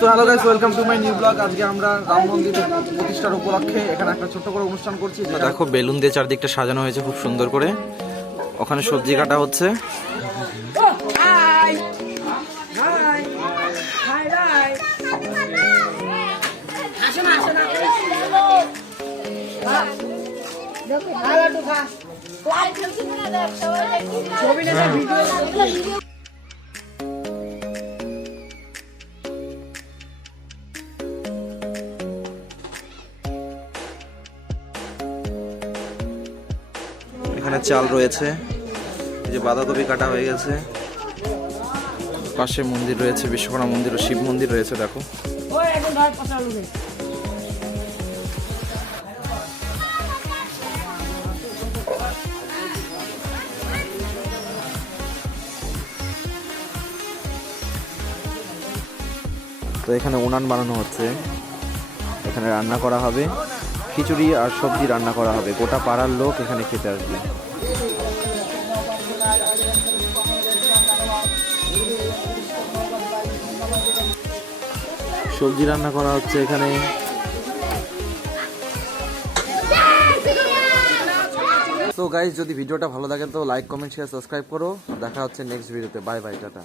তো hello guys welcome to my new blog আজকে আমরা রাম মন্দির প্রতিষ্ঠার উপলক্ষে এখানে একটা ছোট্ট করে অনুষ্ঠান করছি। যেটা- দেখো বেলুন দিয়ে চারদিকটা সাজানো হয়েছে খুব সুন্দর করে। ওখানে সবজি কাটা হচ্ছে। এখানে চাল রয়েছে। এই যে বাঁধাকপি কাটা হয়ে গেছে। পাশে মন্দির রয়েছে, বিশ্বকর্মা মন্দির ও শিব মন্দির রয়েছে, দেখো। তো এখানে উনান বানানো হচ্ছে। এখানে রান্না করা হবে। খিচুড়ি আর সবজি রান্না করা হবে। গোটা পাড়ার লোক এখানে খেতে আসবে। সবজি রান্না করা হচ্ছে এখানে। তো গাইজ যদি ভিডিওটা ভালো লাগে তো লাইক কমেন্ট শেয়ার সাবস্ক্রাইব করো। দেখা হচ্ছে নেক্সট ভিডিওতে বাই বাই টাটা।